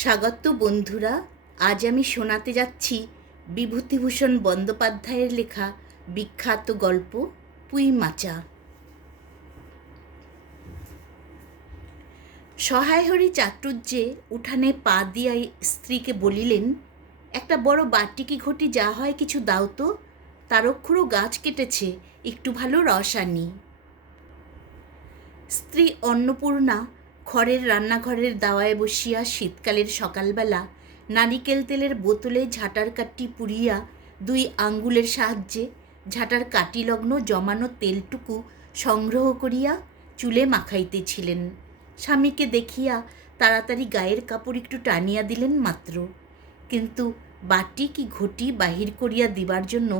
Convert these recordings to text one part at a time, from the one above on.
স্বাগত বন্ধুরা। আজ আমি শোনাতে যাচ্ছি বিভূতিভূষণ বন্দ্যোপাধ্যায়ের লেখা বিখ্যাত গল্প পুঁই মাচা। সহায়হরি চাটুর্যে উঠানে পা দিয়াই স্ত্রীকে বলিলেন, একটা বড় বাটিকি ঘটি যা হয় কিছু দাও তো, তারক্ষুরও গাছ কেটেছে, একটু ভালো রস আনি। স্ত্রী অন্নপূর্ণা খড়ের রান্নাঘরের দাওয়ায় বসিয়া শীতকালের সকালবেলা নারিকেল তেলের বোতলে ঝাঁটার কাঠটি পুড়িয়া 2 আঙ্গুলের সাহায্যে ঝাঁটার কাঠিলগ্ন জমানো তেলটুকু সংগ্রহ করিয়া চুলে মাখাইতেছিলেন। স্বামীকে দেখিয়া তাড়াতাড়ি গায়ের কাপড় একটু টানিয়া দিলেন মাত্র, কিন্তু বাটি কি ঘটি বাহির করিয়া দিবার জন্য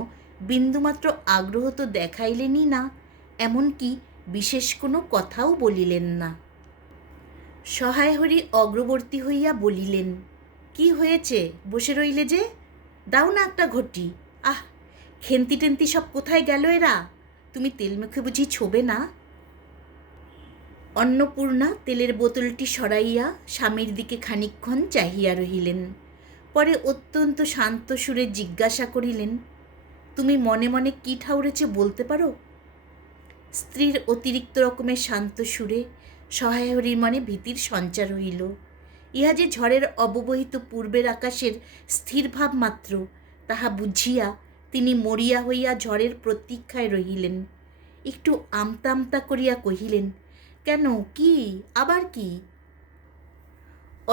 বিন্দুমাত্র আগ্রহ তো দেখাইলেনই না, এমনকি বিশেষ কোনো কথাও বলিলেন না। সহায়হরি অগ্রবর্তী হইয়া বলিলেন, কি হয়েছে, বসে রইলে যে? দাও না একটা ঘটি। আহ, খেন্তি টেন্তি সব কোথায় গেল এরা? তুমি তেল মুখে বুঝি ছোবে না? অন্নপূর্ণা তেলের বোতলটি সরাইয়া স্বামীর দিকে খানিকক্ষণ চাহিয়া রহিলেন। পরে অত্যন্ত শান্ত সুরে জিজ্ঞাসা করিলেন, তুমি মনে মনে কি ঠাউরেছে বলতে পারো? স্ত্রীর অতিরিক্ত রকমের শান্ত সুরে সহায়হরির মনে ভীতির সঞ্চার হইল। ইহা যে ঝড়ের অববহিত পূর্বের আকাশের স্থির ভাব মাত্র, তাহা বুঝিয়া তিনি মরিয়া হইয়া ঝড়ের প্রতীক্ষায় রহিলেন। একটু আমতা আমতা করিয়া কহিলেন, কেন, কি, আবার কি?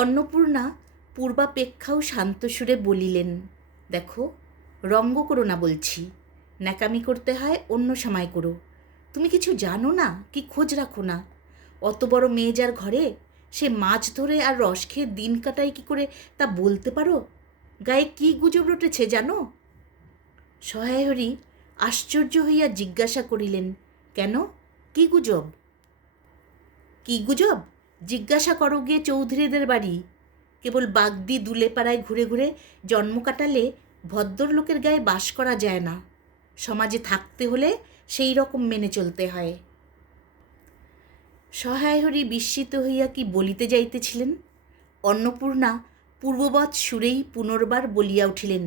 অন্নপূর্ণা পূর্বাপেক্ষাও শান্ত সুরে বলিলেন, দেখো, রঙ্গ করো না বলছি, ন্যাকামি করতে হয় অন্য সময় করো। তুমি কিছু জানো না কি খোঁজ রাখো না? অত বড় মেয়ে যার ঘরে, সে মাছ ধরে আর রস খেয়ে দিন কাটায় কি করে তা বলতে পারো? গায়ে কি গুজব রটেছে জানো? সহায়হরি আশ্চর্য হইয়া জিজ্ঞাসা করিলেন, কেন, কি গুজব? কি গুজব জিজ্ঞাসা করো গিয়ে চৌধুরীদের বাড়ি। কেবল বাগদি দুলেপাড়ায় ঘুরে ঘুরে জন্ম কাটালে ভদ্রলোকের গায়ে বাস করা যায় না। সমাজে থাকতে হলে সেই রকম মেনে চলতে হয়। সহায়হরি বিস্মিত হইয়া কি বলিতে যাইতেছিলেন, অন্নপূর্ণা পূর্ববৎ সুরেই পুনর্বার বলিয়া উঠিলেন,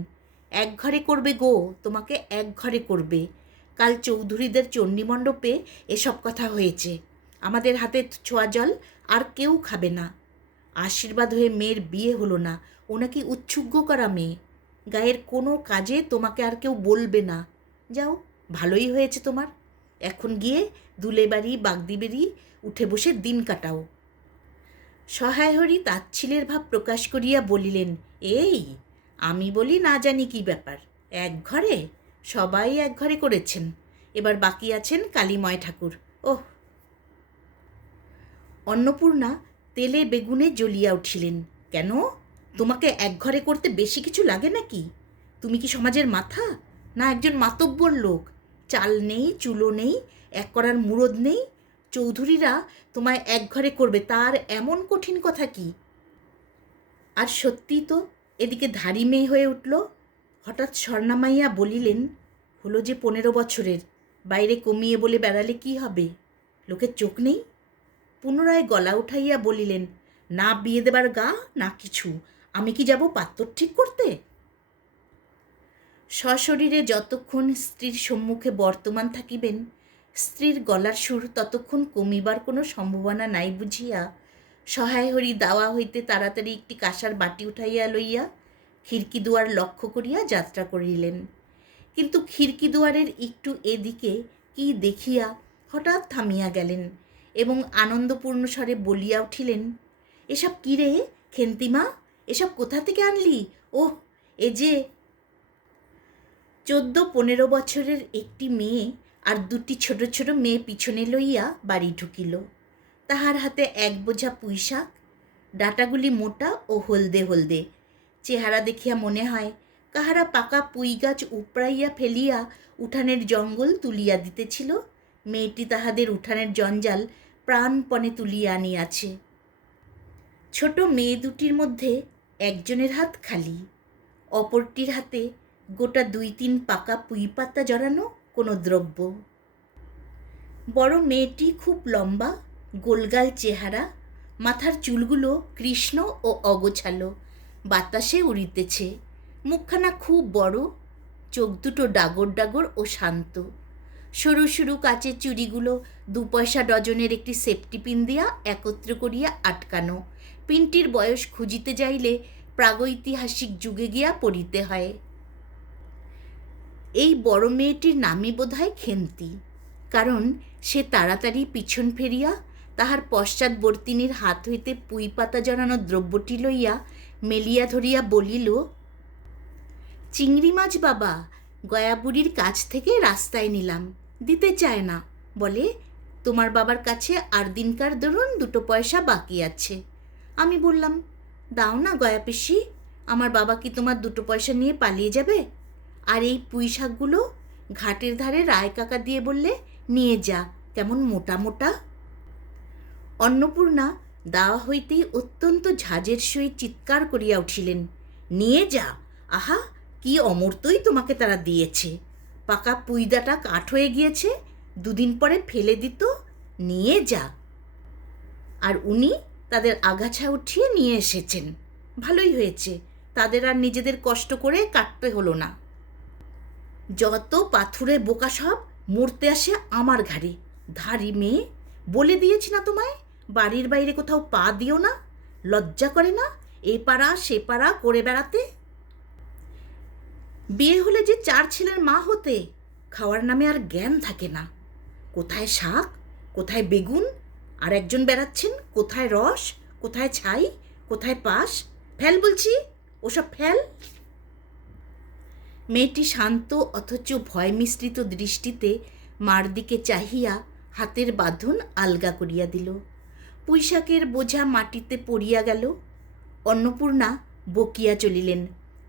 এক ঘরে করবে গো, তোমাকে এক ঘরে করবে। কাল চৌধুরীদের চণ্ডীমণ্ডপে এসব কথা হয়েছে। আমাদের হাতে ছোঁয়া জল আর কেউ খাবে না। আশীর্বাদ হয়ে মেয়ের বিয়ে হলো না, ও নাকি উচ্ছুগ্য করা মেয়ে। গায়ের কোনো কাজে তোমাকে আর কেউ বলবে না। যাও, ভালোই হয়েছে তোমার। এখন গিয়ে দুলেবাড়ি বাগদিবেড়ি উঠে বসে দিন কাটাও। সহায়হরি তাচ্ছিলের ভাব প্রকাশ করিয়া বলিলেন, এই, আমি বলি না জানি কি ব্যাপার, এক ঘরে? সবাই এক ঘরে করেছেন, এবার বাকি আছেন কালীময় ঠাকুর। ওহ! অন্নপূর্ণা তেলে বেগুনে জ্বলিয়া উঠিলেন, কেন, তোমাকে এক ঘরে করতে বেশি কিছু লাগে নাকি? তুমি কি সমাজের মাথা, না একজন মাতব্বর লোক? চাল নেই, চুলো নেই, এক করার মুরদ নেই, চৌধুরীরা তোমায় এক ঘরে করবে, তার এমন কঠিন কথা কি? আর সত্যি তো, এদিকে ধাড়ি মেয়ে হয়ে উঠল। হঠাৎ স্বর্ণামাইয়া বলিলেন, হলো যে 15 বছরের, বাইরে কমিয়ে বলে বেড়ালে কি হবে? লোকের চোখ নেই? পুনরায় গলা উঠাইয়া বলিলেন, না বিয়ে দেবার গা না কিছু, আমি কি যাব পাত্তর ঠিক করতে? সশরীরে যতক্ষণ স্ত্রীর সম্মুখে বর্তমান থাকিবেন, স্ত্রীর গলার সুর ততক্ষণ কমিবার কোনো সম্ভাবনা নাই বুঝিয়া সহায়হরি দাওয়া হইতে তাড়াতাড়ি একটি কাঁসার বাটি উঠাইয়া লইয়া খিড়কি দুয়ার লক্ষ্য করিয়া যাত্রা করিলেন। কিন্তু খিড়কি দুয়ারের একটু এদিকে কি দেখিয়া হঠাৎ থামিয়া গেলেন এবং আনন্দপূর্ণ স্বরে বলিয়া উঠিলেন, এসব কী রে খেন্তিমা, এসব কোথা থেকে আনলি? ওহ, এ যে 14-15 বছরের একটি মেয়ে আর 2টি ছোট ছোট মেয়ে পিছনে লইয়া বাড়ি ঢুকিল। তাহার হাতে এক বোঝা পুঁইশাক, ডাঁটাগুলি মোটা ও হলদে হলদে। চেহারা দেখিয়া মনে হয় কাহারা পাকা পুঁই গাছ উপড়াইয়া ফেলিয়া উঠানের জঙ্গল তুলিয়া দিতেছিল। মেয়েটি তাহাদের উঠানের জঞ্জাল প্রাণপণে তুলিয়া আনিয়াছে। ছোট মেয়ে দুটির মধ্যে একজনের হাত খালি, অপরটির হাতে গোটা 2-3 পাকা পুঁই পাতা জড়ানো কোনো দ্রব্য। বড় মেয়েটি খুব লম্বা, গোলগাল চেহারা, মাথার চুলগুলো কৃষ্ণ ও অগোছালো, বাতাসে উড়িতেছে। মুখখানা খুব বড়, চোখ দুটো ডাগর ডাগর ও শান্ত। সরু সরু কাচের চুড়িগুলো 2 পয়সা ডজনের একটি সেফটি পিন দিয়া একত্র করিয়া আটকানো। পিনটির বয়স খুঁজিতে যাইলে প্রাগৈতিহাসিক যুগে গিয়া পড়িতে হয়। এই বড় মেয়েটির নামই বোধহয় খেন্তি, কারণ সে তাড়াতাড়ি পিছন ফেরিয়া তাহার পশ্চাৎবর্তিনীর হাত হইতে পুঁই পাতা জড়ানো দ্রব্যটি লইয়া মেলিয়া ধরিয়া বলিল, চিংড়ি মাছ বাবা, গয়াবুড়ির কাছ থেকে রাস্তায় নিলাম, দিতে চায় না, বলে তোমার বাবার কাছে আর দিনকার ধরুন 2 পয়সা বাকি আছে। আমি বললাম, দাও না গয়া পিসি, আমার বাবা কি তোমার 2 পয়সা নিয়ে পালিয়ে যাবে? আর এই পুঁই শাকগুলো ঘাটের ধারে রায় কাকা দিয়ে বললে নিয়ে যা, কেমন মোটা মোটা। অন্নপূর্ণা দাওয়া হইতেই অত্যন্ত ঝাঁজের সহিত চিৎকার করিয়া উঠিলেন, নিয়ে যা! আহা, কি অমর্তই তোমাকে তারা দিয়েছে! পাকা পুইদাটা কাঠ হয়ে গিয়েছে, 2 দিন পরে ফেলে দিত, নিয়ে যা! আর উনি তাদের আগাছা উঠিয়ে নিয়ে এসেছেন। ভালোই হয়েছে, তাদের আর নিজেদের কষ্ট করে কাটতে হলো না। যত পাথুরে বোকা সব মরতে আসে আমার ঘাড়ে। ধারি মেয়ে, বলে দিয়েছি না তোমায়, বাড়ির বাইরে কোথাও পা দিও না? লজ্জা করে না এ পাড়া সে পাড়া করে বেড়াতে? বিয়ে হলে যে 4 ছেলের মা হতে, খাওয়ার নামে আর জ্ঞান থাকে না। কোথায় শাক, কোথায় বেগুন, আর একজন বেড়াচ্ছেন কোথায় রস, কোথায় ছাই, কোথায় পাশ। ফেল বলছি, ওসব ফেল। মেয়েটি শান্ত অথচ ভয় মিশ্রিত দৃষ্টিতে মার দিকে চাহিয়া হাতের বাঁধন আলগা করিয়া দিল। পুঁইশাকের বোঝা মাটিতে পড়িয়া গেল। অন্নপূর্ণা বকিয়া চলিলেন,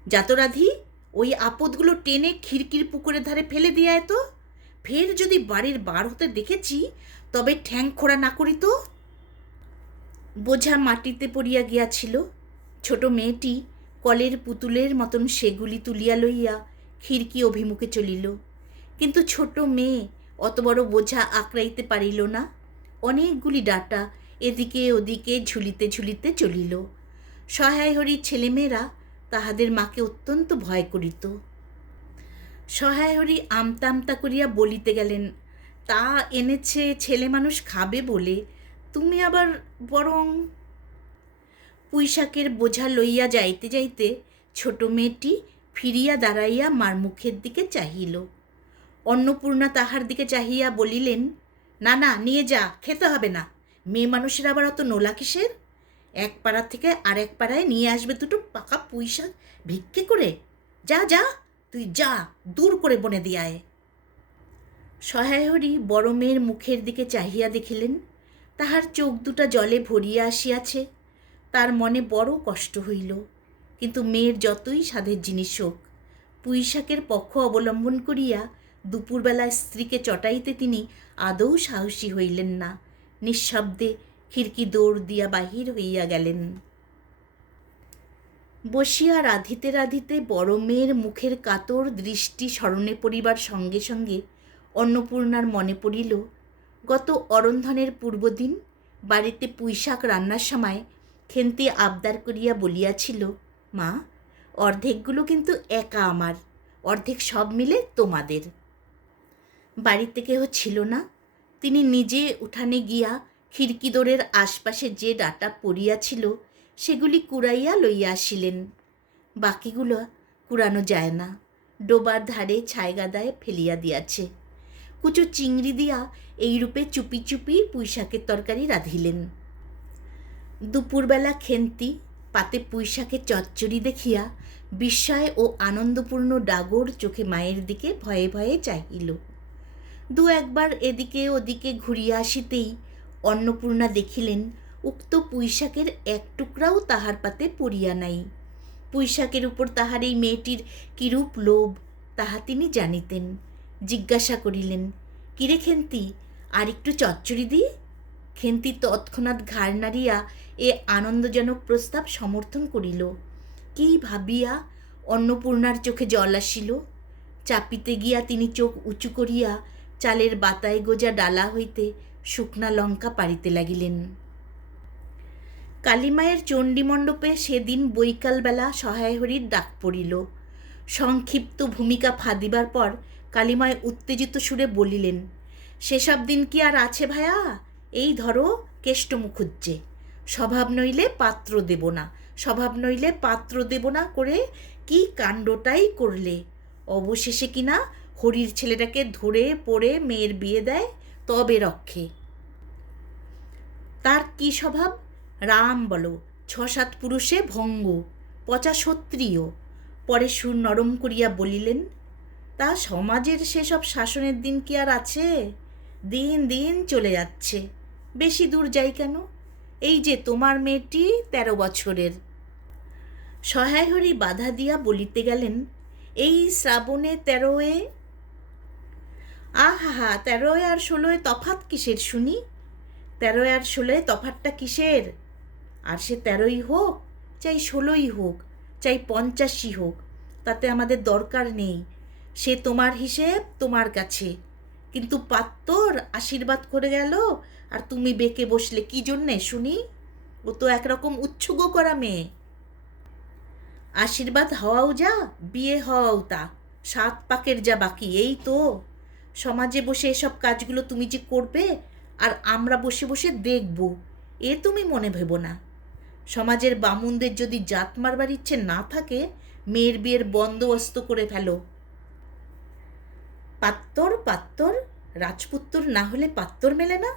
যাতরাধি, ওই আপদগুলো টেনে খিড়কির পুকুরের ধারে ফেলে দিয়া এত। ফের যদি বাড়ির বার হতে দেখেছি, তবে ঠ্যাং খোড়া না করিত। বোঝা মাটিতে পড়িয়া গিয়াছিল। ছোট মেয়েটি কলের পুতুলের মতন সেগুলি তুলিয়া লইয়া খিড়কি অভিমুখে চলিল। কিন্তু ছোট মেয়ে অত বড় বোঝা আঁকড়াইতে পারিল না। অনেকগুলি ডাটা এদিকে ওদিকে ঝুলিতে ঝুলিতে চলিল। সহায় হরির ছেলেমেয়েরা তাহাদের মাকে অত্যন্ত ভয় করিত। সহায় হরি আমতা আমতা করিয়া বলিতে গেলেন, তা এনেছে ছেলে মানুষ খাবে বলে, তুমি আবার বরং। পুঁইশাকের বোঝা লইয়া যাইতে যাইতে ছোট মেয়েটি ফিরিয়া দাঁড়াইয়া মার মুখের দিকে চাহিল। অন্নপূর্ণা তাহার দিকে চাহিয়া বলিলেন, না না, নিয়ে যা, খেতে হবে না। মেয়ে মানুষের আবার অত নোলা কিসের? এক পাড়া থেকে আর এক পাড়ায় নিয়ে আসবে 2 পাকা পুঁইশাক ভিক্ষে করে। যা যা, তুই যা, দূর করে বনে দিয়ায়। সহায় হরি বড় মেয়ের মুখের দিকে চাহিয়া দেখিলেন, তাহার চোখ দুটা জলে ভরিয়া আসিয়াছে। তার মনে বড় কষ্ট হইল। কিন্তু মেয়ের যতই সাধের জিনিস হোক, পুঁইশাকের পক্ষ অবলম্বন করিয়া দুপুরবেলায় স্ত্রীকে চটাইতে তিনি আদৌ সাহসী হইলেন না। নিঃশব্দে খিড়কি দৌড় দিয়া বাহির হইয়া গেলেন। বসিয়া রাঁধিতে রাঁধিতে বড় মেয়ের মুখের কাতর দৃষ্টি স্মরণে পড়িবার সঙ্গে সঙ্গে অন্নপূর্ণার মনে পড়িল, গত অরন্ধনের পূর্বদিন বাড়িতে পুঁইশাক রান্নার সময় খেন্তি আবদার করিয়া বলিয়াছিল, মা, অর্ধেকগুলো কিন্তু একা আমার, অর্ধেক সব মিলে তোমাদের। বাড়িতে কেহ ছিল না। তিনি নিজে উঠানে গিয়া খিড়কি দোরের আশপাশে যে ডাটা পড়িয়াছিল সেগুলি কুড়াইয়া লইয়া আসিলেন। বাকিগুলো কুড়ানো যায় না, ডোবার ধারে ছাইগাদায় ফেলিয়া দিয়াছে। কুচো চিংড়ি দিয়া এইরূপে চুপি চুপি পুঁইশাকের তরকারি রাঁধিলেন। দুপুরবেলা খেন্তি পাতে পুঁইশাকের চচ্চড়ি দেখিয়া বিস্ময় ও আনন্দপূর্ণ ডাগর চোখে মায়ের দিকে ভয়ে ভয়ে চাহিল। 2-1বার এদিকে ওদিকে ঘুরিয়া আসিতেই অন্নপূর্ণা দেখিলেন উক্ত পুঁইশাকের এক টুকরাও তাহার পাতে পড়িয়া নাই। পুঁইশাকের উপর তাহার এই মেয়েটির কিরূপ লোভ তাহা তিনি জানিতেন। জিজ্ঞাসা করিলেন, কিরে খেন্তি, আর একটু চচ্চড়ি দিই? খেন্তি তৎক্ষণাৎ ঘাড় নাড়িয়া এ আনন্দজনক প্রস্তাব সমর্থন করিল। কি ভাবিয়া অন্নপূর্ণার চোখে জল আসিল। চাপিতে গিয়া তিনি চোখ উঁচু করিয়া চালের বাতায় গোজা ডালা হইতে শুকনা লঙ্কা পাড়িতে লাগিলেন। কালীমায়ের চণ্ডীমণ্ডপে সেদিন বৈকালবেলা সহায় হরির ডাক পড়িল। সংক্ষিপ্ত ভূমিকা ফাঁদিবার পর কালীমায় উত্তেজিত সুরে বলিলেন, সেসব দিন কি আর আছে ভায়া? এই ধরো কেষ্ট মুখুজ্জে, স্বভাব নইলে পাত্র দেব না, স্বভাব নইলে পাত্র দেব না করে কি কাণ্ডটাই করলে। অবশেষে কিনা হরির ছেলেটাকে ধরে পড়ে মেয়ের বিয়ে দেয়, তবে রক্ষে। তার কি স্বভাব? রাম বলো, 6-7 পুরুষে ভঙ্গ, পচা ক্ষত্রিয়। পরে সুর নরম করিয়া বলিলেন, তা সমাজের সেসব শাসনের দিন কি আর আছে? দিন দিন চলে যাচ্ছে, বেশি দূর যাই কেন? এই যে তোমার মেয়েটি 13 বছরের। সহায় হরি বাধা দিয়া বলিতে গেলেন, এই শ্রাবণে 13-এ। আহা, 13-এ আর 16-এ তফাৎ কিসের শুনি? 13-এ আর 16-এ তফাৎটা কিসের? আর সে 13-ই হোক, চাই 16-ই হোক, চাই 50-ই হোক, তাতে আমাদের দরকার নেই। সে তোমার হিসেব তোমার কাছে। কিন্তু পাত্তর আশীর্বাদ করে গেল আর তুমি বেঁকে বসলে কি জন্যে শুনি? ও তো একরকম উচ্ছুগ করা মেয়ে। আশীর্বাদ হওয়াও যা, বিয়ে হওয়াও তা, 7 পাকের যা বাকি, এই তো। সমাজে বসে এসব কাজগুলো তুমি যে করবে আর আমরা বসে বসে দেখব, এ তুমি মনে ভেবো না। সমাজের বামুনদের যদি জাত মারবার ইচ্ছে না থাকে, মেয়ের বিয়ের বন্দোবস্ত করে ফেলো। পাত্তর পাত্তর, রাজপুত্তর না হলে পাত্তর মেলে না।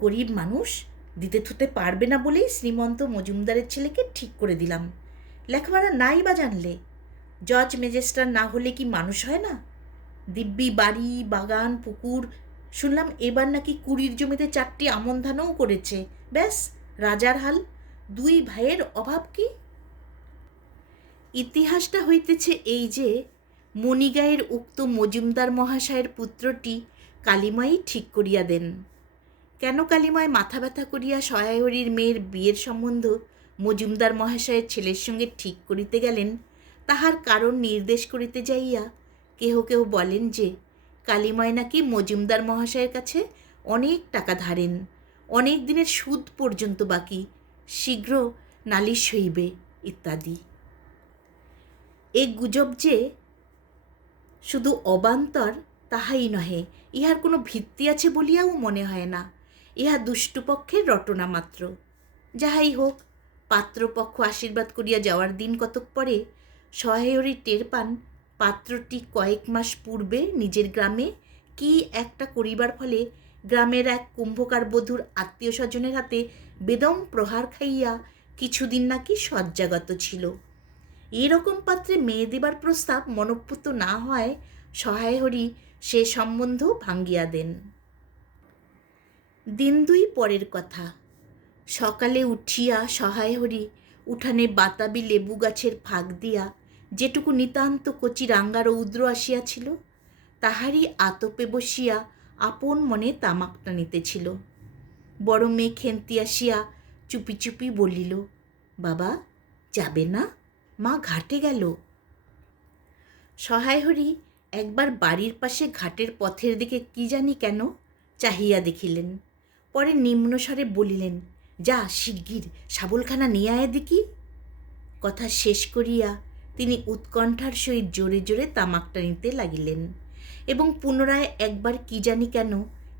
গরিব মানুষ, দিতে থুতে পারবে না বলেই শ্রীমন্ত মজুমদারের ছেলেকে ঠিক করে দিলাম। লেখাপড়া নাই বা জানলে, জজ ম্যাজিস্ট্রেট না হলে কি মানুষ হয় না? দিব্যি বাড়ি, বাগান, পুকুর, শুনলাম এবার নাকি 20 জমিতে 4টি আমন ধানও করেছে। ব্যাস রাজার হাল। 2 ভাইয়ের অভাব কি? ইতিহাসটা হইতেছে এই যে, মণিগাঁয়ের উক্ত মজুমদার মহাশয়ের পুত্রটি কালীমাই ঠিক করিয়া দেন। কেন কালীমায় মাথা ব্যথা করিয়া সহায় হরির মেয়ের বিয়ের সম্বন্ধ মজুমদার মহাশয়ের ছেলের সঙ্গে ঠিক করিতে গেলেন, তাহার কারণ নির্দেশ করিতে যাইয়া কেহ কেহ বলেন যে, কালীমায় নাকি মজুমদার মহাশয়ের কাছে অনেক টাকা ধারেন, অনেক দিনের সুদ পর্যন্ত বাকি, শীঘ্র নালিশ হইবে ইত্যাদি। এ গুজব যে শুধু অবান্তর তাহাই নহে, ইহার কোনো ভিত্তি আছে বলিয়াও মনে হয় না। ইহা দুষ্টপক্ষের রটনা মাত্র। যাহাই হোক, পাত্রপক্ষ আশীর্বাদ করিয়া যাওয়ার দিন কতক পরে সহায়রী টের পান পাত্রটি কয়েক মাস পূর্বে নিজের গ্রামে কি একটা করিবার ফলে গ্রামের এক কুম্ভকার বধূর আত্মীয় স্বজনের হাতে বেদম প্রহার খাইয়া কিছুদিন নাকি শয্যাগত ছিল। এরকম পাত্রে মেয়ে দেবার প্রস্তাব মনঃপূত না হয় সহায় হরি সে সম্বন্ধ ভাঙ্গিয়া দেন। দিন 2 পরের কথা। সকালে উঠিয়া সহায় হরি উঠানে বাতাবি লেবু গাছের ফাঁক দিয়া যেটুকু নিতান্ত কচি রাঙ্গা রৌদ্র আসিয়াছিল, তাহারই আতপে বসিয়া আপন মনে তামাক টানিতেছিল। বড় মেয়ে খেন্তি আসিয়া চুপি চুপি বলিল, বাবা যাবে না? মা ঘাটে গেল। সহায় হরি একবার বাড়ির পাশে ঘাটের পথের দিকে কি জানি কেন চাহিয়া দেখিলেন। পরে নিম্নস্বরে বলিলেন, যা শিগগির শাবলখানা নিয়ে আয় দেখি। কথা শেষ করিয়া তিনি উৎকণ্ঠার সহিত জোরে জোরে তামাক টানিতে লাগিলেন এবং পুনরায় একবার কি জানি কেন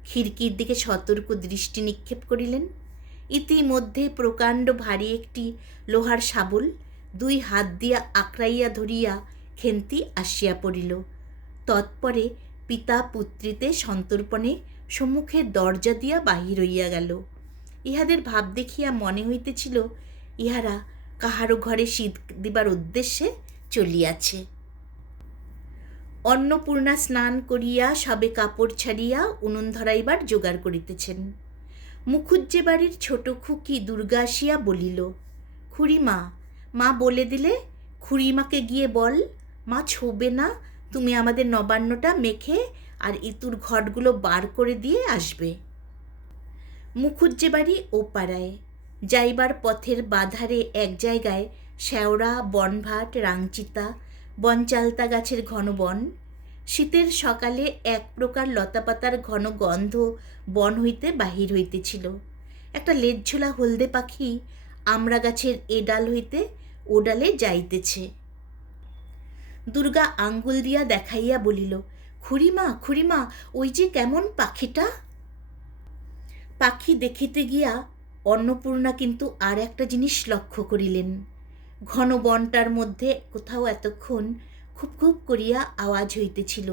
খিড়কির দিকে সতর্ক দৃষ্টি নিক্ষেপ করিলেন। ইতিমধ্যে প্রকাণ্ড ভারী একটি লোহার শাবল 2 হাত দিয়া আঁকড়াইয়া ধরিয়া খেন্তি আসিয়া পড়িল। তৎপরে পিতা পুত্রীতে সন্তর্পণে সম্মুখের দরজা দিয়া বাহির হইয়া গেল। ইহাদের ভাব দেখিয়া মনে হইতেছিল ইহারা কাহারও ঘরে শীত দিবার উদ্দেশ্যে চলিয়াছে। অন্নপূর্ণা স্নান করিয়া সবে কাপড় ছাড়িয়া উনুন ধরাইবার জোগাড় করিতেছেন। মুখুজ্জে বাড়ির ছোট খুকি দুর্গা আসিয়া বলিল, খুড়িমা, মা বলে দিলে খুড়িমাকে গিয়ে বল, মা ছোবে না, তুমি আমাদের নবান্নটা মেখে আর ইতুর ঘটগুলো বার করে দিয়ে আসবে। মুখুজ্জে বাড়ি ও পাড়ায় যাইবার পথের বাধারে এক জায়গায় শ্যাওড়া, বনভাট, রাংচিতা, বনচালতা গাছের ঘন বন। শীতের সকালে এক প্রকার লতাপাতার ঘন গন্ধ বন হইতে বাহির হইতেছিল। একটা লেজঝোলা হলদে পাখি আমড়া গাছের এ ডাল হইতে ও ডালে যাইতেছে। দুর্গা আঙ্গুল দিয়া দেখাইয়া বলিল, খুড়িমা খুড়িমা, ওই যে কেমন পাখিটা। পাখি দেখিতে গিয়া অন্নপূর্ণা কিন্তু আর একটা জিনিস লক্ষ্য করিলেন। ঘন বনটার মধ্যে কোথাও এতক্ষণ খুব খুব করিয়া আওয়াজ হইতেছিল,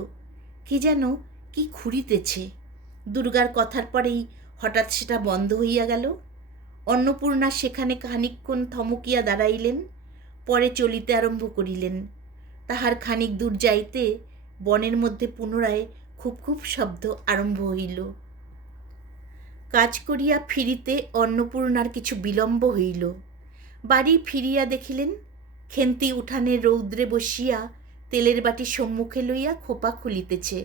কি যেন কি খুঁড়িতেছে। দুর্গার কথার পরেই হঠাৎ সেটা বন্ধ হইয়া গেল। অন্নপূর্ণা সেখানে খানিকক্ষণ থমকিয়া দাঁড়াইলেন, পরে চলিতে আরম্ভ করিলেন। তাহার খানিক দূর যাইতে বনের মধ্যে পুনরায় খুব খুব শব্দ আরম্ভ হইল। কাজ করিয়া ফিরিতে অন্নপূর্ণার কিছু বিলম্ব হইল। বাড়ি ফিরিয়া দেখিলেন খেন্তি উঠানে রৌদ্রে বসিয়া তেলের বাটি সম্মুখে লইয়া খোপা খুলিতেছে।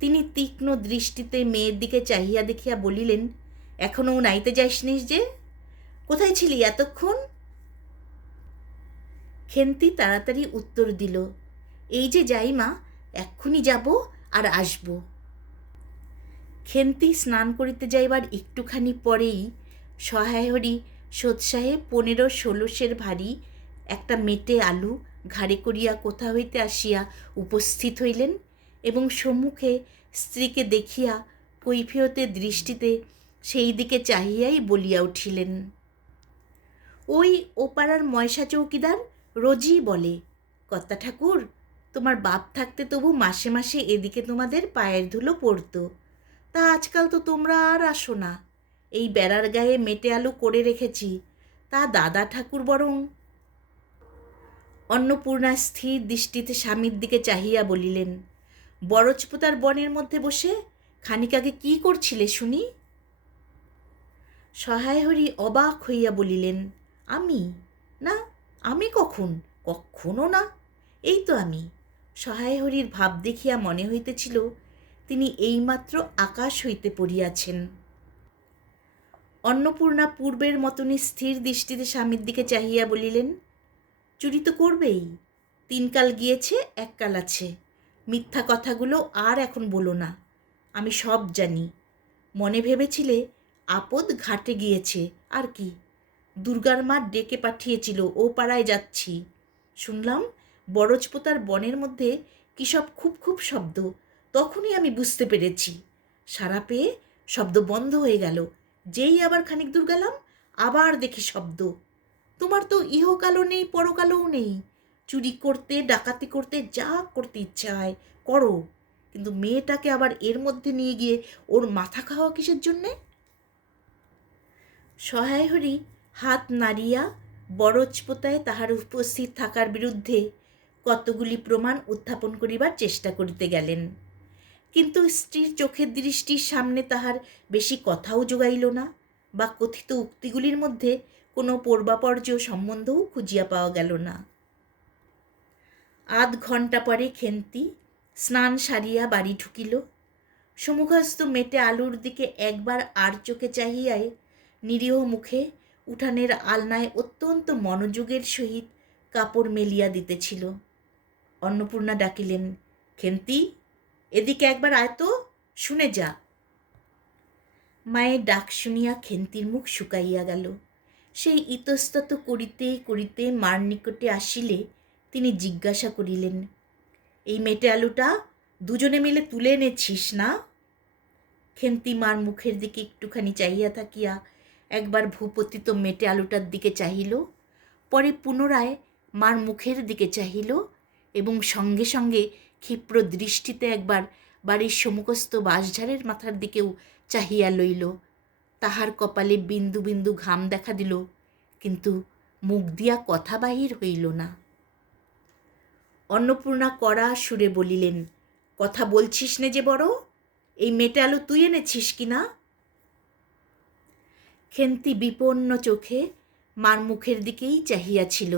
তিনি তীক্ষ্ণ দৃষ্টিতে মেয়ের দিকে চাহিয়া দেখিয়া বলিলেন, এখনও নাইতে যাইসনিস যে? কোথায় ছিলি এতক্ষণ? খেন্তি তাড়াতাড়ি উত্তর দিল, এই যে যাই মা, এক্ষুনি যাব আর আসব। খেন্তি স্নান করিতে যাইবার একটুখানি পরেই সহায়হরি সোৎসাহে 15-16 সের ভারী একটা মেটে আলু ঘাড়ে করিয়া কোথা হইতে আসিয়া উপস্থিত হইলেন এবং সম্মুখে স্ত্রীকে দেখিয়া কৈফিয়তের দৃষ্টিতে সেই দিকে চাহিয়াই বলিয়া উঠিলেন, ওই ও পাড়ার ময়সা চৌকিদার রোজই বলে, কর্তা ঠাকুর, তোমার বাপ থাকতে তবু মাসে মাসে এদিকে তোমাদের পায়ের ধুলো পড়তো, তা আজকাল তো তোমরা আর আসো না। এই বেড়ার গায়ে মেটে আলু করে রেখেছি, তা দাদা ঠাকুর বরং। অন্নপূর্ণা স্থির দৃষ্টিতে স্বামীর দিকে চাহিয়া বলিলেন, বরজপোতার বনের মধ্যে বসে খানিক আগে কী করছিলে শুনি? সহায়হরি অবাক হইয়া বলিলেন, আমি? না, আমি কখন? কখনো না। এই তো আমি। সহায়হরির ভাব দেখিয়া মনে হইতেছিল তিনি এইমাত্র আকাশ হইতে পড়িয়াছেন। অন্নপূর্ণা পূর্বের মতনই স্থির দৃষ্টিতে স্বামীর দিকে চাহিয়া বলিলেন, চুরি তো করবেই, 3 কাল গিয়েছে, 1 কাল আছে। মিথ্যা কথাগুলো আর এখন বলো না, আমি সব জানি। মনে ভেবেছিলে আপদ ঘাটে গিয়েছে, আর কি। দুর্গার মা ডেকে পাঠিয়েছিল ও পাড়ায় যাচ্ছি। শুনলাম বরজপোতার বনের মধ্যে কী সব খুব খুব শব্দ, তখনই আমি বুঝতে পেরেছি। সারা পেয়ে শব্দ বন্ধ হয়ে গেল, যেই আবার খানিক দূর গেলাম আবার দেখি শব্দ। তোমার তো ইহকালও নেই, পরকালও নেই, চুরি করতে ডাকাতি করতে যা করতে ইচ্ছা হয় করো, কিন্তু মেয়েটাকে আবার এর মধ্যে নিয়ে গিয়ে ওর মাথা খাওয়া কিসের জন্যে? সহায়হরি হাত নাড়িয়া বরজপোতায় তাহার উপস্থিত থাকার বিরুদ্ধে কতগুলি প্রমাণ উত্থাপন করিবার চেষ্টা করিতে গেলেন, কিন্তু স্ত্রীর চোখের দৃষ্টির সামনে তাহার বেশি কথাও জোগাইল না, বা কথিত উক্তিগুলির মধ্যে কোনো পূর্বাপর্য সম্বন্ধও খুঁজিয়া পাওয়া গেল না। 1/2 ঘণ্টা পরে খেন্তি স্নান সারিয়া বাড়ি ঢুকিল। সমুখস্থ মেটে আলুর দিকে একবার আর চোখে চাহিয়াই নিরীহ মুখে উঠানের আলনায় অত্যন্ত মনোযোগের সহিত কাপড় মেলিয়া দিতেছিল। অন্নপূর্ণা ডাকিলেন, খেন্তি, এদিকে একবার আয় তো, শুনে যা। মায়ের ডাক শুনিয়া খেন্তির মুখ শুকাইয়া গেল। সেই ইতস্তত করিতে করিতে মার নিকটে আসিলে তিনি জিজ্ঞাসা করিলেন, এই মেটে আলুটা দুজনে মিলে তুলে এনেছিস না? খেন্তি মার মুখের দিকে একটুখানি চাহিয়া থাকিয়া একবার ভূপতিত মেটে আলুটার দিকে চাহিল, পরে পুনরায় মার মুখের দিকে চাহিল এবং সঙ্গে সঙ্গে ক্ষিপ্র দৃষ্টিতে একবার বাড়ির সম্মুখস্থ বাঁশঝাড়ের মাথার দিকেও চাহিয়া লইল। তাহার কপালে বিন্দু বিন্দু ঘাম দেখা দিল, কিন্তু মুখ দিয়া কথা বাহির হইল না। অন্নপূর্ণা কড়া সুরে বলিলেন, কথা বলছিস নে যে বড়, এই মেটে আলু তুই এনেছিস কি না? খেন্তি বিপন্ন চোখে মার মুখের দিকেই চাহিয়াছিল,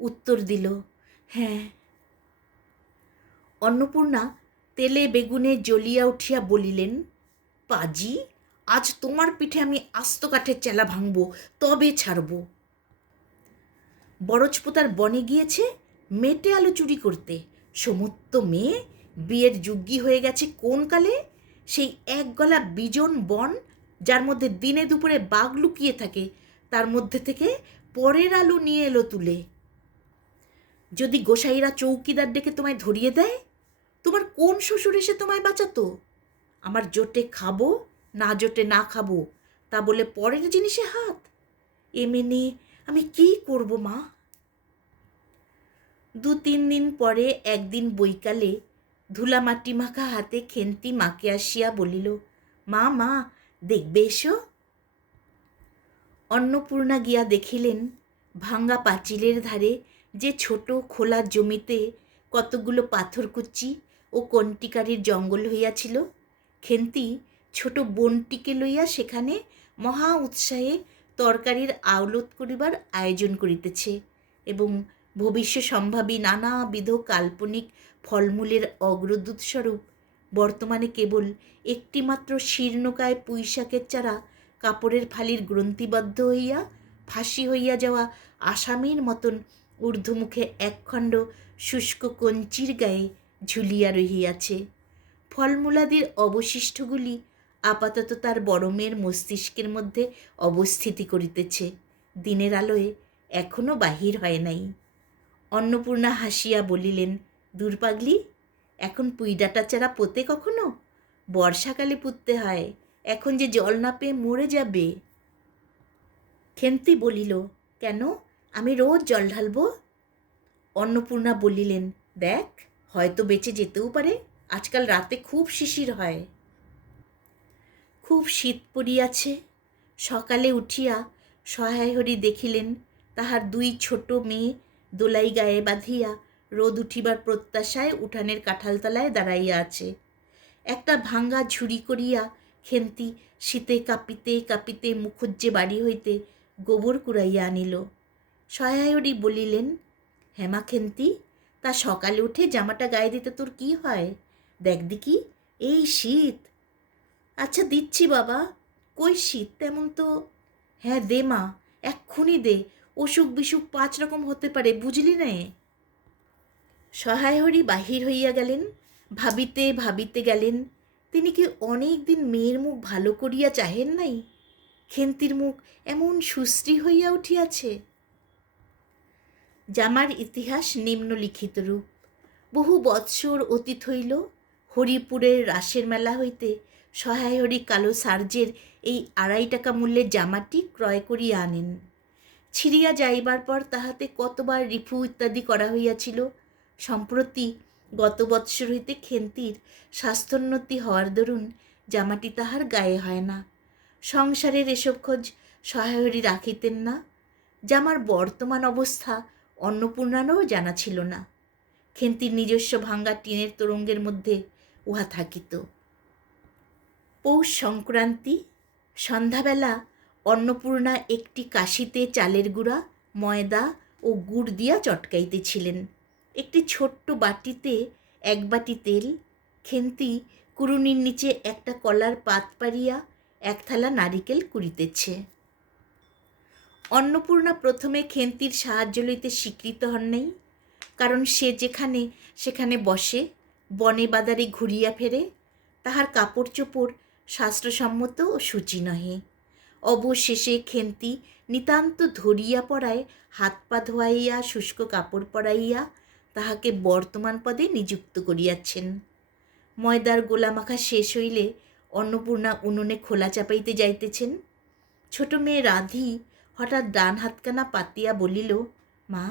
উত্তর দিল, হ্যাঁ। অন্নপূর্ণা তেলে বেগুনে জ্বলিয়া উঠিয়া বলিলেন, পাজি, আজ তোমার পিঠে আমি আস্ত কাঠের চেলা ভাঙব, তবে ছাড়ব। বরজপোতার বনে গিয়েছে মেটে আলু চুরি করতে, সমস্ত মেয়ে বিয়ের যোগ্যী হয়ে গেছে কোন কালে, সেই 1 গলা বিজন বন, যার মধ্যে দিনে দুপুরে বাঘ লুকিয়ে থাকে, তার মধ্যে থেকে পরের আলু নিয়ে এলো তুলে। যদি গোসাইরা চৌকিদার ডেকে তোমায় ধরিয়ে দেয়, তোমার কোন শ্বশুর এসে তোমায় বাঁচাতো? আমার জোটে খাবো, না জোটে না খাবো, তা বলে পরের জিনিসে হাত? এ মেনে আমি কি করব মা? 2-3 দিন পরে একদিন বৈকালে ধুলামাটি মাখা হাতে খেন্তি মাকে আসিয়া বলিল, মা মা, দেখবে এসো। অন্নপূর্ণা গিয়া দেখিলেন ভাঙ্গা পাঁচিলের ধারে যে ছোট খোলা জমিতে কতগুলো পাথরকুচি ও কন্টিকারির জঙ্গল হইয়াছিল, খেন্তি ছোট বোনটিকে লইয়া সেখানে মহা উৎসাহে তরকারির আওলত করিবার আয়োজন করিতেছে এবং ভবিষ্য সম্ভাবী নানাবিধ কাল্পনিক ফলমূলের অগ্রদূতস্বরূপ বর্তমানে কেবল একটিমাত্র শীর্ণকায় পুঁইশাকের চারা কাপড়ের ফালির গ্রন্থিবদ্ধ হইয়া ফাঁসি হইয়া যাওয়া আসামির মতন ঊর্ধ্বমুখে একখণ্ড শুষ্ক কঞ্চির গায়ে ঝুলিয়া রহিয়াছে। ফলমূলাদির অবশিষ্টগুলি আপাতত তার বড় মেয়ের মস্তিষ্কের মধ্যে অবস্থিতি করিতেছে, দিনের আলোয় এখনও বাহির হয় নাই। অন্নপূর্ণা হাসিয়া বলিলেন, দূর পাগলি, এখন পুঁইডাঁটা চারা পোতে কখনো? বর্ষাকালে পুঁততে হয়, এখন যে জল না পেয়ে মরে যাবে। খেন্তি বলিল, কেন, আমি রোজ জল ঢালব? অন্নপূর্ণা বলিলেন, দেখ, হয়তো বেঁচে যেতেও পারে, আজকাল রাতে খুব শিশির হয়। খুব শীত পড়িয়াছে। সকালে উঠিয়া সহায়হরি দেখিলেন তাহার 2 ছোট মেয়ে দোলাই গায়ে বাঁধিয়া রোদ উঠিবার প্রত্যাশায় উঠানের কাঁঠালতলায় দাঁড়াইয়া আছে। একটা ভাঙ্গা ঝুড়ি করিয়া খেন্তি শীতে কাঁপিতে কাঁপিতে মুখুজ্জে বাড়ি হইতে গোবর কুড়াইয়া আনিল। সহায়হরি বলিলেন, হেমা খেন্তি, তা সকালে উঠে জামাটা গায়ে দিতে তোর কি হয়? দেখ দেখি, এই শীত। আচ্ছা দিচ্ছি বাবা, কই শীত তেমন তো। হ্যাঁ দে মা, এক্ষুনি দে, অসুখ বিসুখ 5 রকম হতে পারে, বুঝলি নে। সহায়হরি বাহির হইয়া গেলেন। ভাবিতে ভাবিতে গেলেন, তিনি কি অনেক দিন মেয়ের মুখ ভালো করিয়া চাহেন নাই? খেন্তির মুখ এমন সুশ্রী হইয়া উঠিয়াছে। জামার ইতিহাস নিম্নলিখিত রূপ। বহু বৎসর অতীত হইল। হরিপুরের রাসের মেলা হইতে সহায়হরি কালো সার্জের এই 2.5 টাকা মূল্যের জামাটি ক্রয় করিয়া আনেন। ছিঁড়িয়া যাইবার পর তাহাতে কতবার রিফু ইত্যাদি করা হইয়াছিল। সম্প্রতি গত বৎসর হইতে খেন্তির স্বাস্থ্যোন্নতি হওয়ার দরুন জামাটি তাহার গায়ে হয় না। সংসারের এসব খোঁজ সহায়হরি রাখিতেন না। জামার বর্তমান অবস্থা অন্নপূর্ণারও জানা ছিল না। খেন্তির নিজস্ব ভাঙ্গা টিনের তোরঙ্গের মধ্যে উহা থাকিত। পৌষ সংক্রান্তি সন্ধ্যাবেলা অন্নপূর্ণা একটি কাশিতে চালের গুঁড়া, ময়দা ও গুড় দিয়া চটকাইতেছিলেন। একটি ছোট্ট বাটিতে 1 বাটি তেল। খেন্তি কুড়ুনির নিচে একটা কলার পাত পারিয়া 1 থালা নারিকেল কুড়িতেছে। অন্নপূর্ণা প্রথমে খেন্তির সাহায্য লইতে স্বীকৃত হন নাই, কারণ সে যেখানে সেখানে বসে, বনে বাদারে ঘুরিয়া ফেরে, তাহার কাপড় চোপড় শাস্ত্রসম্মত ও সূচি নহে। অবশেষে খেন্তি নিতান্ত ধরিয়া পড়ায় হাত পা ধোয়াইয়া শুষ্ক কাপড় পরাইয়া তাহাকে বর্তমান পদে নিযুক্ত করিয়াছেন। ময়দার গোলা মাখা শেষ হইলে অন্নপূর্ণা উনুনে খোলা চাপাইতে যাইতেছেন। ছোট মেয়ে রাধি হঠাৎ ডান হাতখানা পাতিয়া বলিল, মা,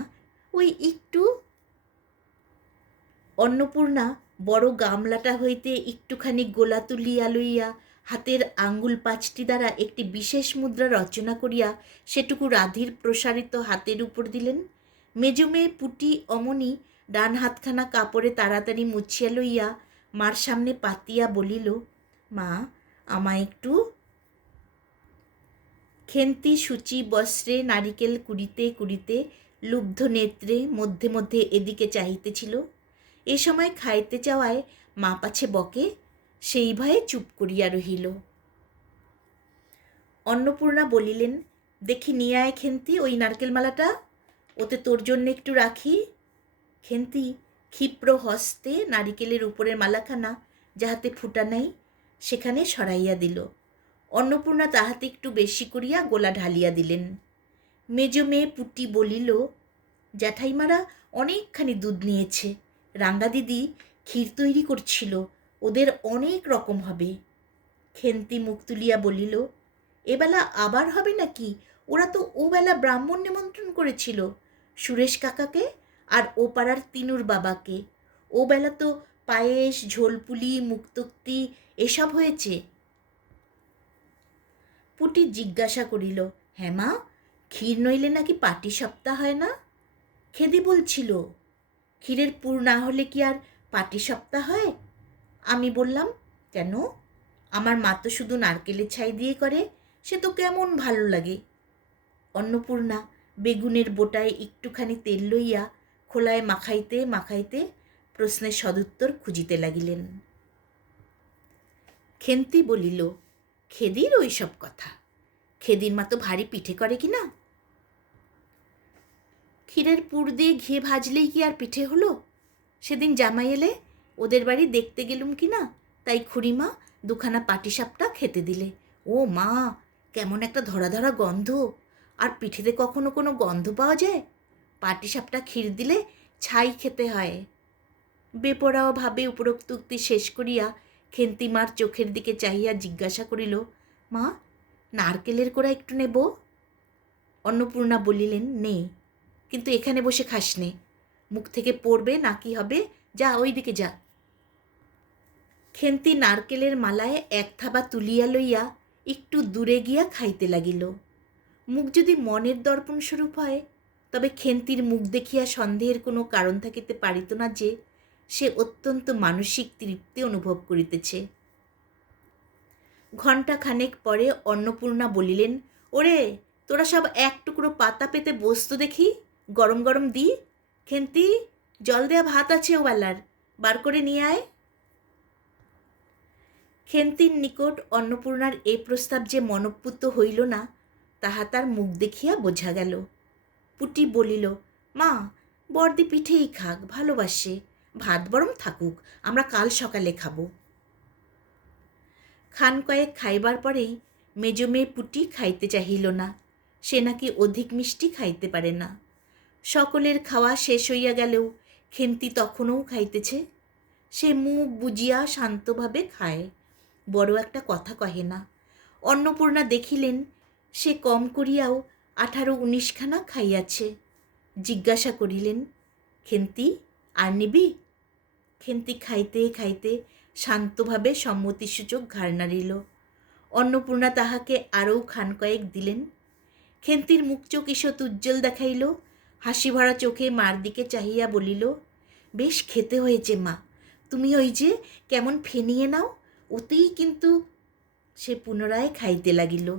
ওই একটু। অন্নপূর্ণা বড় গামলাটা হইতে একটুখানি গোলা তুলিয়া লইয়া হাতের আঙ্গুল 5টি দ্বারা একটি বিশেষ মুদ্রা রচনা করিয়া সেটুকু রাধির প্রসারিত হাতের উপর দিলেন। মেজো মেয়ে পুটি অমনি ডান হাতখানা কাপড়ে তাড়াতাড়ি মুছিয়া লইয়া মার সামনে পাতিয়া বলিল, মা, আমায় একটু। খেন্তি সূচি বস্ত্রে নারিকেল কুড়িতে কুড়িতে লুব্ধ নেত্রে মধ্যে মধ্যে এদিকে চাহিতেছিল। এ সময় খাইতে চাওয়ায় মা পাছে বকে, সেই ভয়ে চুপ করিয়া রহিল। অন্নপূর্ণা বলিলেন, দেখি নিয়ে আয় খেন্তি ওই নারকেল মালাটা, ওতে তোর জন্য একটু রাখি। খেন্তি ক্ষিপ্র হস্তে নারিকেলের উপরের মালাখানা যাহাতে ফুটা নাই সেখানে সরাইয়া দিল। অন্নপূর্ণা তাহাতে একটু বেশি করিয়া গোলা ঢালিয়া দিলেন। মেজ মেয়ে পুটি বলিল, জ্যাঠাইমারা অনেকখানি দুধ নিয়েছে, রাঙ্গা দিদি ক্ষীর তৈরি করছিল, ওদের অনেক রকম হবে। খেন্তি মুখ তুলিয়া বলিল, এবেলা আবার হবে নাকি? ওরা তো ওবেলা ব্রাহ্মণ নিমন্ত্রণ করেছিল, সুরেশ কাকাকে আর ও পাড়ার তিনুর বাবাকে। ওবেলা তো পায়েস, ঝোলপুলি, মুক্তোক্তি এসব হয়েছে। পুটি জিজ্ঞাসা করিল, হ্যাঁ মা, ক্ষীর নইলে নাকি পাটি সপ্তাহ হয় না? খেদি বলছিল, ক্ষীরের পুর না হলে কি আর পাটি সপ্তাহ হয়? আমি বললাম, কেন? আমার মা তো শুধু নারকেলের ছাই দিয়ে করে, সে তো কেমন ভালো লাগে। অন্নপূর্ণা বেগুনের বোটায় একটুখানি তেল লইয়া খোলায় মাখাইতে মাখাইতে প্রশ্নের সদুত্তর খুঁজিতে লাগিলেন। খেন্তি বলিল, খেদির ওই সব কথা, খেদির মা তো ভারী পিঠে করে কি না? ক্ষীরের পুর দিয়ে ঘি ভাজলেই কি আর পিঠে হলো? সেদিন জামাই এলে ওদের বাড়ি দেখতে গেলুম কি না, তাই খুড়িমা দুখানা পাটিসাপটা খেতে দিলে। ও মা, কেমন একটা ধরা ধরা গন্ধ! আর পিঠেতে কখনো কোনো গন্ধ পাওয়া যায়? পাটিসাপটা ক্ষীর দিলে ছাই খেতে হয়। বেপরাও ভাবে উপরোক্ত উক্তি শেষ করিয়া খেন্তিমার চোখের দিকে চাহিয়া জিজ্ঞাসা করিল, মা, নারকেলের কোড়া একটু নেব? অন্নপূর্ণা বলিলেন, নে, কিন্তু এখানে বসে খাস নে, মুখ থেকে পড়বে না কি হবে, যা ওই দিকে যা। খেন্তি নারকেলের মালায় এক থাবা তুলিয়া লইয়া একটু দূরে গিয়া খাইতে লাগিল। মুখ যদি মনের দর্পণ স্বরূপ হয়, তবে খেন্তির মুখ দেখিয়া সন্দেহের কোনো কারণ থাকিতে পারিত না যে সে অত্যন্ত মানসিক তৃপ্তি অনুভব করিতেছে। ঘণ্টা খানেক পরে অন্নপূর্ণা বলিলেন, ওরে, তোরা সব এক টুকরো পাতা পেতে বসতো দেখি, গরম গরম দি। খেন্তি, জল দেয়া ভাত আছে ওবেলার, বার করে নিয়ে আয়। খেন্তির নিকট অন্নপূর্ণার এ প্রস্তাব যে মনঃপূত হইল না, তাহা তার মুখ দেখিয়া বোঝা গেল। পুটি বলিল, মা, বর্দি পিঠেই খাক, ভালোবাসে, ভাত বরং থাকুক, আমরা কাল সকালে খাবো। খান কয়েক খাইবার পরেই মেজ মেয়ে পুটি খাইতে চাহিল না, সে নাকি অধিক মিষ্টি খাইতে পারে না। সকলের খাওয়া শেষ হইয়া গেলেও খেন্তি তখনও খাইতেছে। সে মুখ বুজিয়া শান্তভাবে খায়, বড় একটা কথা কহে না। অন্নপূর্ণা দেখিলেন সে কম করিয়াও 18-19 খানা খাইয়াছে। জিজ্ঞাসা করিলেন, খেন্তি, আর নিবি? খেন্তি খাইতে খাইতে শান্তভাবে সম্মতিসূচক ঘাড় নাড়িল। অন্নপূর্ণা তাহাকে আরও খান কয়েক দিলেন। খেন্তির মুখ চোখ ঈষৎ উজ্জ্বল দেখাইল, হাসি ভরা চোখে মার দিকে চাহিয়া বলিল, বেশ খেতে হয়েছে মা, তুমি ওই যে কেমন ফেনিয়ে নাও, ওতেই কিন্তু। সে পুনরায় খাইতে লাগিল।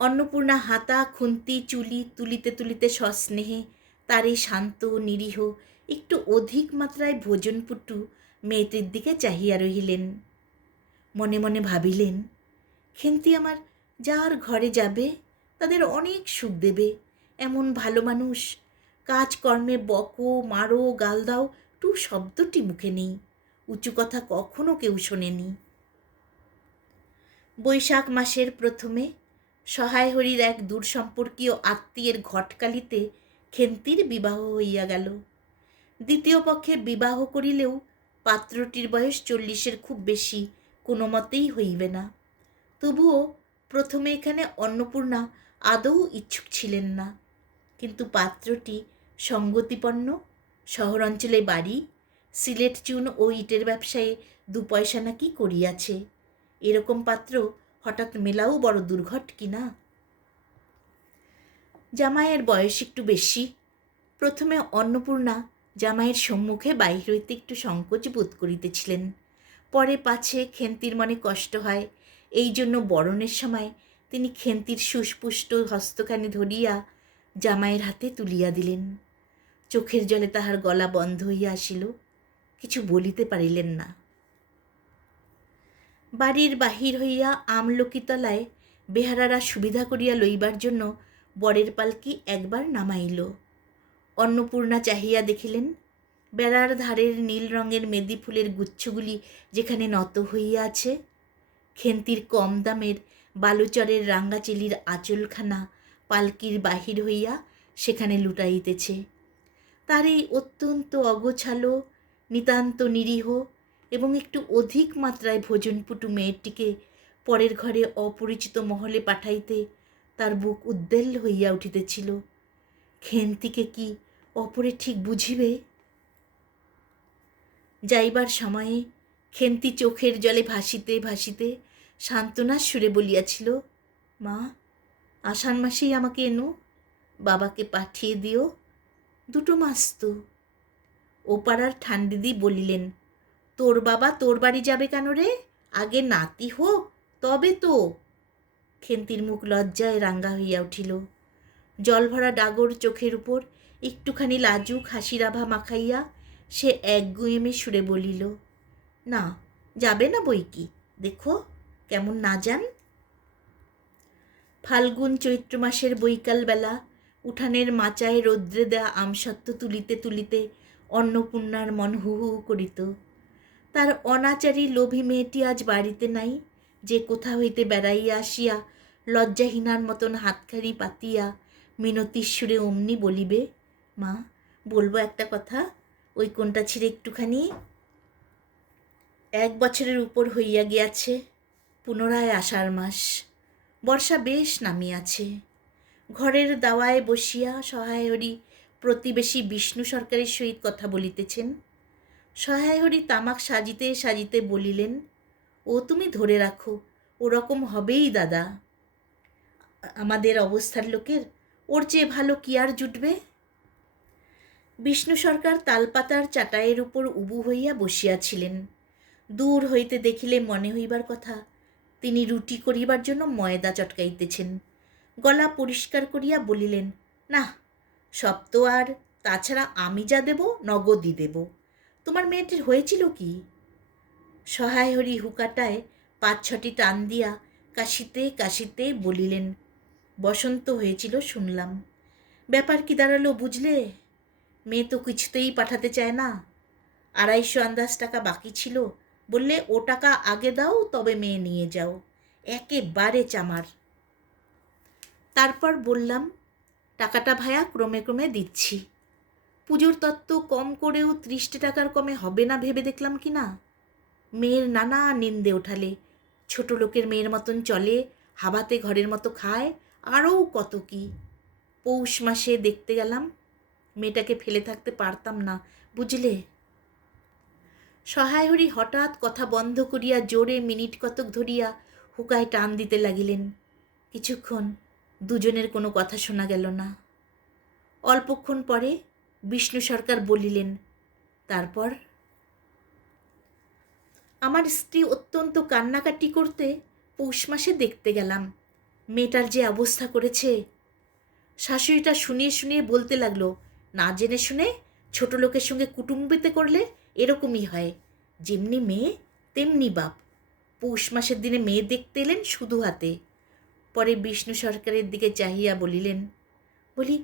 অন্নপূর্ণা হাতা খুন্তি চুলি তুলিতে তুলিতে সস্নেহে তার এই শান্ত নিরীহ একটু অধিক মাত্রায় ভোজনপুটু মেয়েটির দিকে চাহিয়া রহিলেন। মনে মনে ভাবিলেন, খেন্তি আমার যার ঘরে যাবে তাদের অনেক সুখ দেবে, এমন ভালো মানুষ, কাজকর্মে বকো, মারো, গাল দাও, টু শব্দটি মুখে নেই, উঁচু কথা কখনো কেউ শোনেনি। বৈশাখ মাসের প্রথমে সহায় হরির এক দূরসম্পর্কীয় আত্মীয়ের ঘটকালিতে খেন্তির বিবাহ হইয়া গেল। দ্বিতীয় পক্ষে বিবাহ করিলেও পাত্রটির বয়স 40-এর খুব বেশি কোনো মতেই হইবে না। তবুও প্রথমে এখানে অন্নপূর্ণা আদৌ ইচ্ছুক ছিলেন না, কিন্তু পাত্রটি সঙ্গতিপন্ন, শহর অঞ্চলে বাড়ি, সিলেট চুন ও ইটের ব্যবসায়ে 2 পয়সা নাকি করিয়াছে, এরকম পাত্র হঠাৎ মেলাও বড় দুর্ঘট কিনা। জামাইয়ের বয়স একটু বেশি। প্রথমে অন্নপূর্ণা জামাইয়ের সম্মুখে বাহির হইতে একটু সংকোচ বোধ করিতেছিলেন, পরে পাছে খেন্তির মনে কষ্ট হয়, এই জন্য বরণের সময় তিনি খেন্তির সুস্পুষ্ট হস্তখানি ধরিয়া জামাইয়ের হাতে তুলিয়া দিলেন। চোখের জলে তাহার গলা বন্ধ হইয়া আসিল, কিছু বলিতে পারিলেন না। বাড়ির বাহির হইয়া আমলকিতলায় বেহারারা সুবিধা করিয়া লইবার জন্য বরের পালকি একবার নামাইল। অন্নপূর্ণা চাহিয়া দেখিলেন, বেড়ার ধারের নীল রঙের মেদি ফুলের গুচ্ছগুলি যেখানে নত হইয়া আছে, খেন্তির কম দামের বালুচরের রাঙ্গাচিলির আঁচলখানা পালকির বাহির হইয়া সেখানে লুটাইতেছে। তার এই অত্যন্ত অগোছালো, নিতান্ত নিরীহ এবং একটু অধিক মাত্রায় ভোজনপুটু মেয়েটিকে পরের ঘরে অপরিচিত মহলে পাঠাইতে তার বুক উদ্বেল হইয়া উঠিতেছিল। খেন্তিকে কি অপরে ঠিক বুঝিবে? যাইবার সময়ে খেন্তি চোখের জলে ভাসিতে ভাসিতে সান্ত্বনার সুরে বলিয়াছিল, মা, আষাঢ় মাসেই আমাকে এনো, বাবাকে পাঠিয়ে দিও, 2 মাস তো। ও পাড়ার ঠান্ডিদি বলিলেন, তোর বাবা তোর বাড়ি যাবে কেন রে? আগে নাতি হোক তবে তো। খেন্তির মুখ লজ্জায় রাঙ্গা হইয়া উঠিল। জলভরা ডাগর চোখের উপর একটুখানি লাজুক হাসির আভা মাখাইয়া সে একগুঁয়েমে সুরে বলিল, না, যাবে না বই কি, দেখো কেমন না যান। ফাল্গুন চৈত্র মাসের বৈকালবেলা উঠানের মাচায় রৌদ্রে দেয়া আমসত্ত্ব তুলিতে তুলিতে অন্নপূর্ণার মন হু হু করিত। তার অনাচারী লোভী মেয়েটি আজ বাড়িতে নাই, যে কোথা হইতে বেড়াইয়া আসিয়া লজ্জাহীনার মতন হাতখানি পাতিয়া মিনতির সুরে অমনি বলিবে, মা, বলবো একটা কথা, ওই কোনটা ছিঁড়ে একটুখানি। 1 বছরের উপর হইয়া গিয়াছে, পুনরায় আষাঢ় মাস, বর্ষা বেশ নামিয়াছে। ঘরের দাওয়ায় বসিয়া সহায় হরি প্রতিবেশী বিষ্ণু সরকারের সহিত কথা বলিতেছেন। সহায় হরি তামাক সাজিতে সাজিতে বলিলেন, ও তুমি ধরে রাখো, ওরকম হবেই দাদা। আমাদের অবস্থার লোকের ওর চেয়ে ভালো কি আর জুটবে? বিষ্ণু সরকার তালপাতার চাটাইয়ের উপর উবু হইয়া বসিয়াছিলেন। দূর হইতে দেখিলে মনে হইবার কথা তিনি রুটি করিবার জন্য ময়দা চটকাইতেছেন। গলা পরিষ্কার করিয়া বলিলেন, না, সব তো আর, তাছাড়া আমি যা দেব নগদই দেব। তোমার মেয়েটির হয়েছিল কি? সহায় হরি হুকাটায় 5-6টি টান দিয়া কাশিতে কাশিতে বলিলেন, বসন্ত হয়েছিল শুনলাম। ব্যাপার কি দাঁড়ালো বুঝলে? মেয়ে তো কিছুতেই পাঠাতে চায় না। 250 টাকা বাকি ছিল, বললে ও টাকা আগে দাও তবে মেয়ে নিয়ে যাও। একেবারে চামার। তারপর বললাম, টাকাটা ভায়া ক্রমে ক্রমে দিচ্ছি। পুজোর তত্ত্ব কম করেও 30 টাকার কমে হবে না ভেবে দেখলাম কি না। মেয়ের নানা নিন্দে ওঠালে, ছোট লোকের মেয়ের মতন চলে, হাবাতে ঘরের মতো খায়, আরও কত কি। পৌষ মাসে দেখতে গেলাম, মেয়েটাকে ফেলে থাকতে পারতাম না, বুঝলে। সহায় হরি হঠাৎ কথা বন্ধ করিয়া জোরে মিনিট কতক ধরিয়া হুকায় টান দিতে লাগিলেন। কিছুক্ষণ দুজনের কোনো কথা শোনা গেল না। অল্পক্ষণ পরে বিষ্ণু সরকার বলিলেন, তারপর? আমার স্ত্রী অত্যন্ত কান্নাকাটি করতে পৌষ মাসে দেখতে গেলাম। মেয়েটার যে অবস্থা করেছে! শাশুড়িটা শুনিয়ে শুনিয়ে বলতে লাগলো, না জেনে শুনে ছোট লোকের সঙ্গে কুটুম্বিতে করলে এরকমই হয়, যেমনি মেয়ে তেমনি বাপ। পৌষ মাসের দিনে মেয়ে দেখতে এলেন শুধু হাতে। পরে বিষ্ণু সরকারের দিকে চাহিয়া বলিলেন, বলি,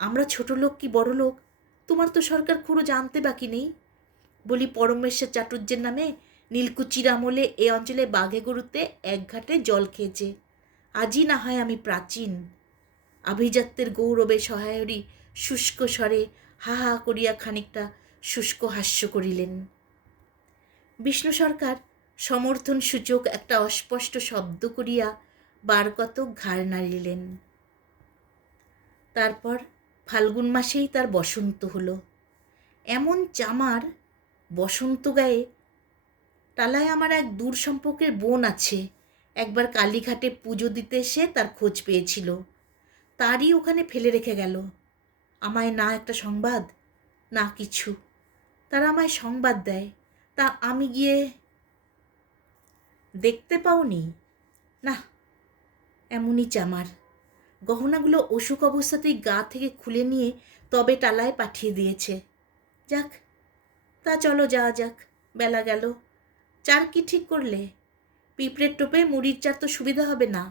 আমরা ছোট লোক কি বড় লোক, তোমার তো সরকার খুঁড়ো জানতে বাকি নেই। বলি, পরমেশ্বর চাটুর্যের নামে নীলকুচির আমলে এ অঞ্চলে বাঘে গরুতে 1 ঘাটে জল খেয়েছে। আজই না হয় আমি প্রাচীন। আভিজাত্যের গৌরবে সহায়রী শুষ্ক স্বরে হা হা করিয়া খানিকটা শুষ্ক হাস্য করিলেন। বিষ্ণু সরকার সমর্থন সূচক একটা অস্পষ্ট শব্দ করিয়া বার কতক ঘাড় নাড়িলেন। তারপর ফাল্গুন মাসেই তার বসন্ত হলো। এমন চামার বসন্ত গায়ে। টালায় আমার এক দূর সম্পর্কের বোন আছে, একবার কালীঘাটে পুজো দিতে এসে তার খোঁজ পেয়েছিল, তারই ওখানে ফেলে রেখে গেল। আমায় না একটা সংবাদ, না কিছু। তারা আমায় সংবাদ দেয়, তা আমি গিয়ে দেখতে পাওনি। না, এমনই চামার। গহনাগুলো অসুখ অবস্থাতেই গা থেকে খুলে নিয়ে তবে টালায় পাঠিয়ে দিয়েছে। যাক, তা চলো যাওয়া যাক, বেলা গেল। চার কি ঠিক করলে? পিঁপড়ের টোপে মুড়ির চার তো সুবিধা হবে না।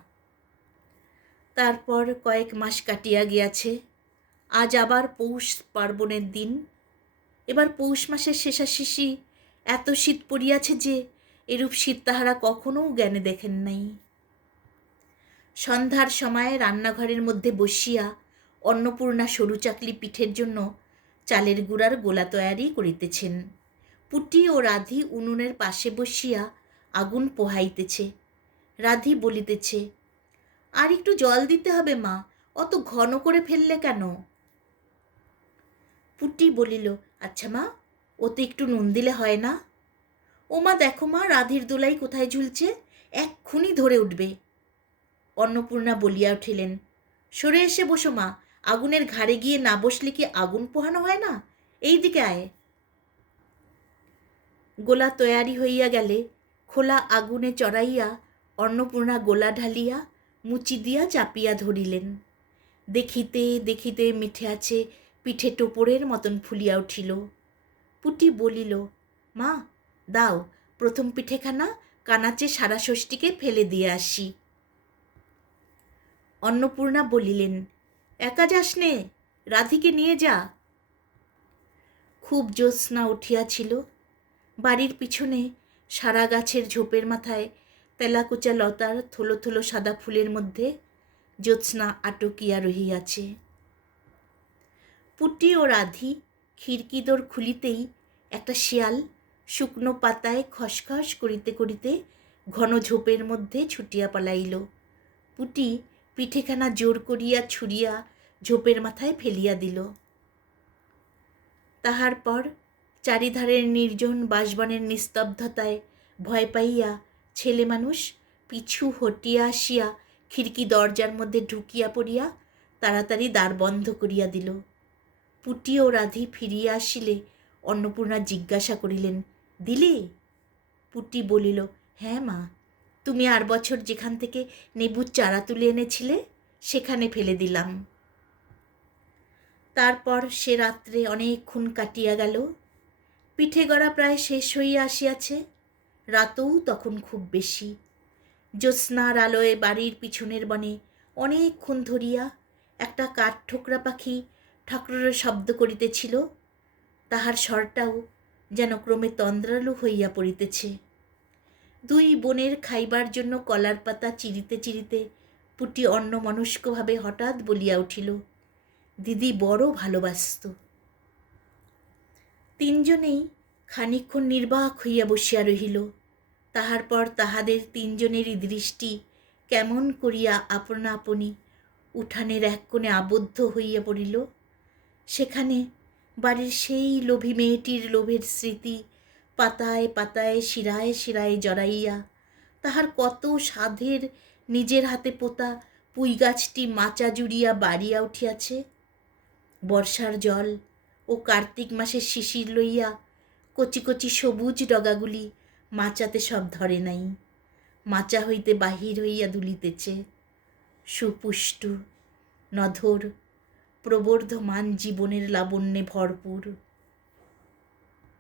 তারপর কয়েক মাস কাটিয়া গিয়াছে। আজ আবার পৌষ পার্বণের দিন। এবার পৌষ মাসের শেষাশেষি এত শীত পড়িয়াছে যে এরূপ শীত তাহারা কখনও জ্ঞানে দেখেন নাই। সন্ধ্যার সময় রান্নাঘরের মধ্যে বসিয়া অন্নপূর্ণা সরু চাকলি পিঠের জন্য চালের গুঁড়ার গোলা তৈয়ারি করিতেছেন। পুটি ও রাধি উনুনের পাশে বসিয়া আগুন পোহাইতেছে। রাধি বলিতেছে, আর একটু জল দিতে হবে মা, অত ঘন করে ফেললে কেন? পুটি বলিল, আচ্ছা মা, ওতে একটু নুন দিলে হয় না? ও মা, দেখো মা, রাধির দোলাই কোথায় ঝুলছে, এক্ষুনি ধরে উঠবে। অন্নপূর্ণা বলিয়া উঠিলেন, সরে এসে বসো মা, আগুনের ঘাড়ে গিয়ে না বসলে কি আগুন পোহানো হয় না? এই দিকে আয়। গোলা তৈয়ারি হইয়া গেলে খোলা আগুনে চড়াইয়া অন্নপূর্ণা গোলা ঢালিয়া মুচি দিয়া চাপিয়া ধরিলেন। দেখিতে দেখিতে মিঠে আছে পিঠে টোপরের মতন ফুলিয়া উঠিল। পুটি বলিল, মা দাও, প্রথম পিঠেখানা কানাচে সারা ষষ্ঠীকে ফেলে দিয়ে আসি। অন্নপূর্ণা বলিলেন, একা যাস নে, রাধিকে নিয়ে যা। খুব জ্যোৎস্না উঠিয়াছিল। বাড়ির পিছনে সারা গাছের ঝোপের মাথায় তেলাকুচা লতার থলো থলো সাদা ফুলের মধ্যে জ্যোৎস্না আটকিয়া রহিয়াছে। পুটি ও রাধি খিড়কি দোর খুলিতেই একটা শিয়াল শুকনো পাতায় খসখস করিতে করিতে ঘন ঝোপের মধ্যে ছুটিয়া পালাইল। পুটি পিঠেখানা জোর করিয়া ছুঁড়িয়া ঝোপের মাথায় ফেলিয়া দিল। তাহার পর চারিধারের নির্জন বাঁশবনের নিস্তব্ধতায় ভয় পাইয়া ছেলে মানুষ পিছু হটিয়া আসিয়া খিড়কি দরজার মধ্যে ঢুকিয়া পড়িয়া তাড়াতাড়ি দ্বার বন্ধ করিয়া দিল। পুটি ও রাধি ফিরিয়া আসিলে অন্নপূর্ণা জিজ্ঞাসা করিলেন, দিলে? পুটি বলিল, হ্যাঁ মা, তুমি আর বছর যেখান থেকে নেবুর চারা তুলে এনেছিলে সেখানে ফেলে দিলাম। তারপর সে রাত্রে অনেকক্ষণ কাটিয়া গেল। পিঠে গড়া প্রায় শেষ হইয়া আসিয়াছে। রাতও তখন খুব বেশি। জ্যোৎস্নার আলোয় বাড়ির পিছনের বনে অনেকক্ষণ ধরিয়া একটা কাঠঠোকরা পাখি ঠাকুরের শব্দ করিতেছিল। তাহার স্বরটাও যেন ক্রমে তন্দ্রালু হইয়া পড়িতেছে। দুই বোনের খাইবার জন্য কলার পাতা চিরিতে চিরিতে পুটি অন্যমনস্কভাবে হঠাৎ বলিয়া উঠিল, দিদি বড় ভালোবাসত। তিনজনেই খানিকক্ষণ নির্বাক হইয়া বসিয়া রহিল। তাহার পর তাহাদের তিনজনেরই দৃষ্টি কেমন করিয়া আপনা আপনি উঠানের এক কোণে আবদ্ধ হইয়া পড়িল। সেখানে বাড়ির সেই লোভী মেয়েটির লোভের স্মৃতি পাতায় পাতায় শিরায় শিরায় জড়াইয়া তাহার কত সাধের নিজের হাতে পোতা পুঁই গাছটি মাচা জুড়িয়া বাড়িয়া উঠিয়াছে। বর্ষার জল ও কার্তিক মাসের শিশির লইয়া কচি কচি সবুজ ডগাগুলি মাচাতে সব ধরে নাই, মাচা হইতে বাহির হইয়া দুলিতেছে। সুপুষ্ট নধর প্রবর্ধমান জীবনের লাবণ্যে ভরপুর।